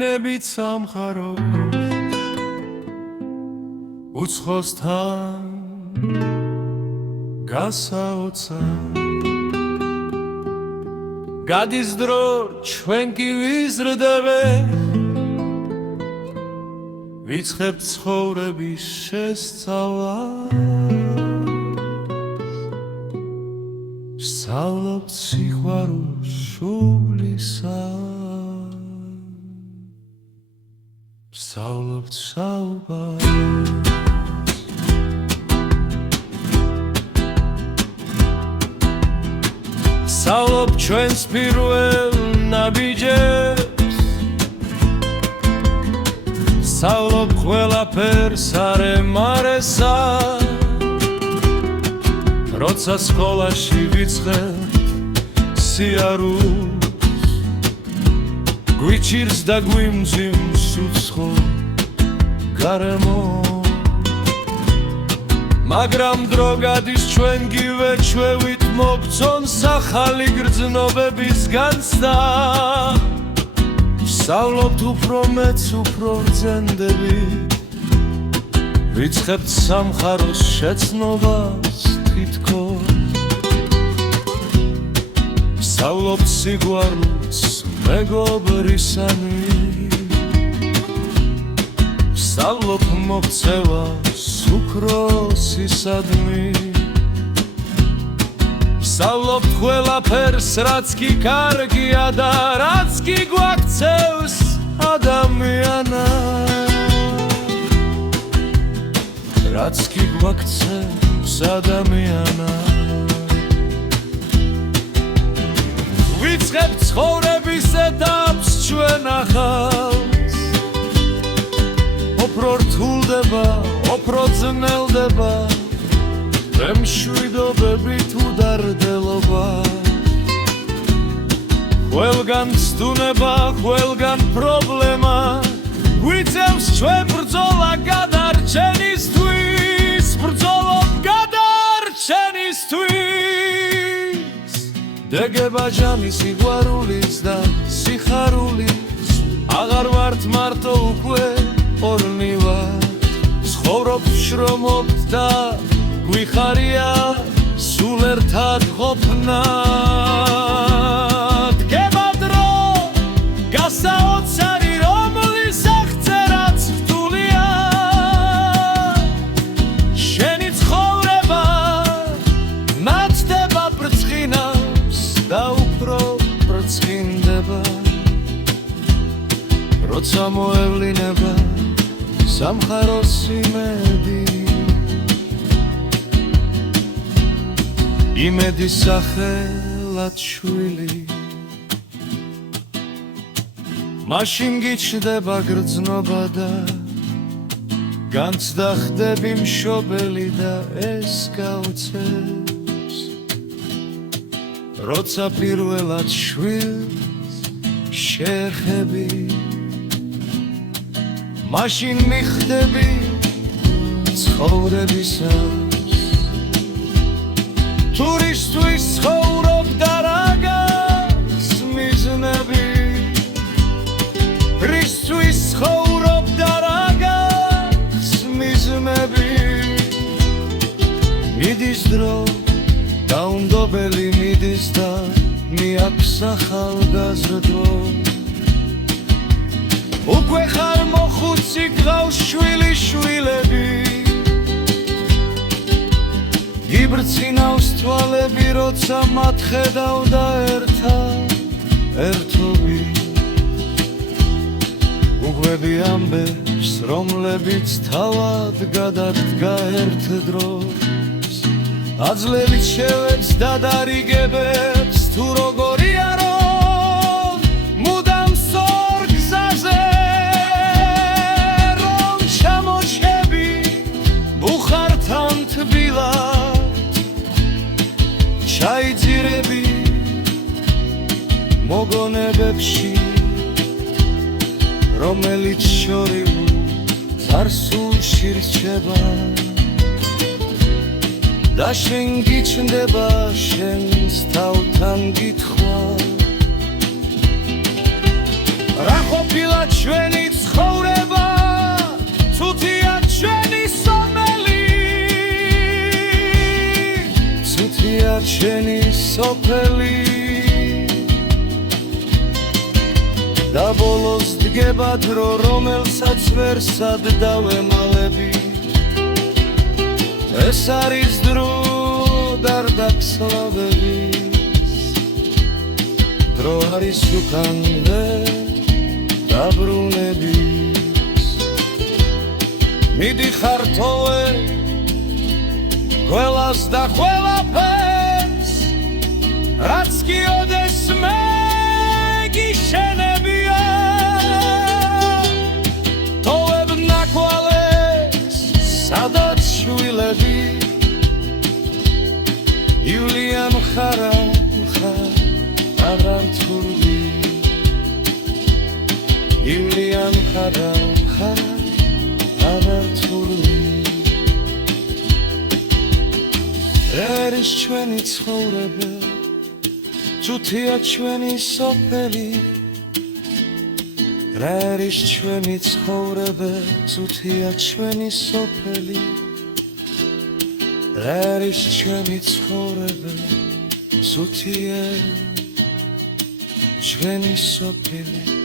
დინებით სამხარო უცხოსთან გასაოცარ გადის დრო ჩვენ კი ვიზრდებით ვიწყებთ ცხოვრების შესწავლას სწავლობთ სიყვარულს სულისად სწავლობთ საუბარს სწავლობთ ჩვენს პირველ ნაბიჯებს სწავლობთ ყველაფერს არემარესა როცა სკოლაში ვიწყებთ სიარულს გვიჭირს და გვიმძიმს უცხო გარემო მაგრამ დრო გადის ჩვენ კი ვეჩვევით მოგწონს ახალი გრძნობების განცდა ვსწავლობთ უფრო მეც უფრო რძენდებით ვიწყებთ სამხაროს შეცნობას თითქოს ვსწავლობთ სიყვარულს მეგობრისანი ვსწავლობთ მოქცევას უფროსისადმი ვსწავლობთ ყველაფერს რაც კი კარგია და რაც კი გვაქცევს ადამიანად რაც კი გვაქცევს ადამიანად ვიწყებთ ცხოვრების ეტაპს ჩვენ ახალს უფრო რთულდება უფრო ძნელდება მშვიდობებით უდარდელობა ყველგან ცდუნება ყველგან პრობლემა გვიწევს ჩვენ ბრძოლა გადარჩენისთვის ბრძოლობ გადარჩენისთვის დეგება ჯამი სიყვარულის და სიხარულის აღარ ვართ მარტო უკვე ორნი ვართ ცხოვრობ შრომობთ და გვიხარია სულ ერთად ყოფნა დგება დრო გასაოცარი რომლის აღწერაც რთულია შენი ცხოვრება ნათდება ბრწყინავს და უფრო ბრწყინდება როცა მოევლინება სამხაროს იმედი იმედის სახელად შვილი მაშინ გიჩნდება გრძნობა და განცდა ხდები მშობელი და ეს გაუწევს როცა პირველად შვილს შეეხები მაშინ მიხდები ცხოვრებისას თურისთვის ცხოვრობ და რა გაქვს მიზნები რისთვის ცხოვრობ და რა გაქვს მიზნები მიდის დრო დაუნდობელი მიდის და მიაქვს ახალგაზრდო უკვე ხარ მოხუცი გყავს შვილი შვილები იბრწინავს თვალები როცა მათ ხედავ და ერთობი უგვები ამბებს რომლებიც თავად გადადგა ერთ დროს აძლევით შევეც დადარიგებებს თუ როგორია რომ მუდამ სორგზაზე რომ ჩამოჩები ბუხართან თბილად ჩაიძირები მოგონებებში რომელიც შორიულ წარსულში რჩება და შენ გიჩნდება შენს თავთან გითხვა რა ხო ყოფილა ჩვენი ცხოვრება ცუდია ჩვენი სოფელი ცუდია ჩვენი სოფელი და ბოლოს დგება დრო რომელსაც ვერ სად დავემალები ეს არის დრო გარდაქსლავების დრო არის უკანვე დაბრუნების მიდიხარ თოვე ყველას და ყველაფერს რაც გიოდეს მე გიშენებია თოვებ ნაკვალეს სადაც შვილები იულია მხარა არართული იულია მხარა არართული არის ჩვენი ცხოვრება ცუდია ჩვენი სოფელი არის ჩვენი ცხოვრება ცუდია ჩვენი სოფელი არის ჩვენი ცხოვრება ცუდია ჩვენი სოფელი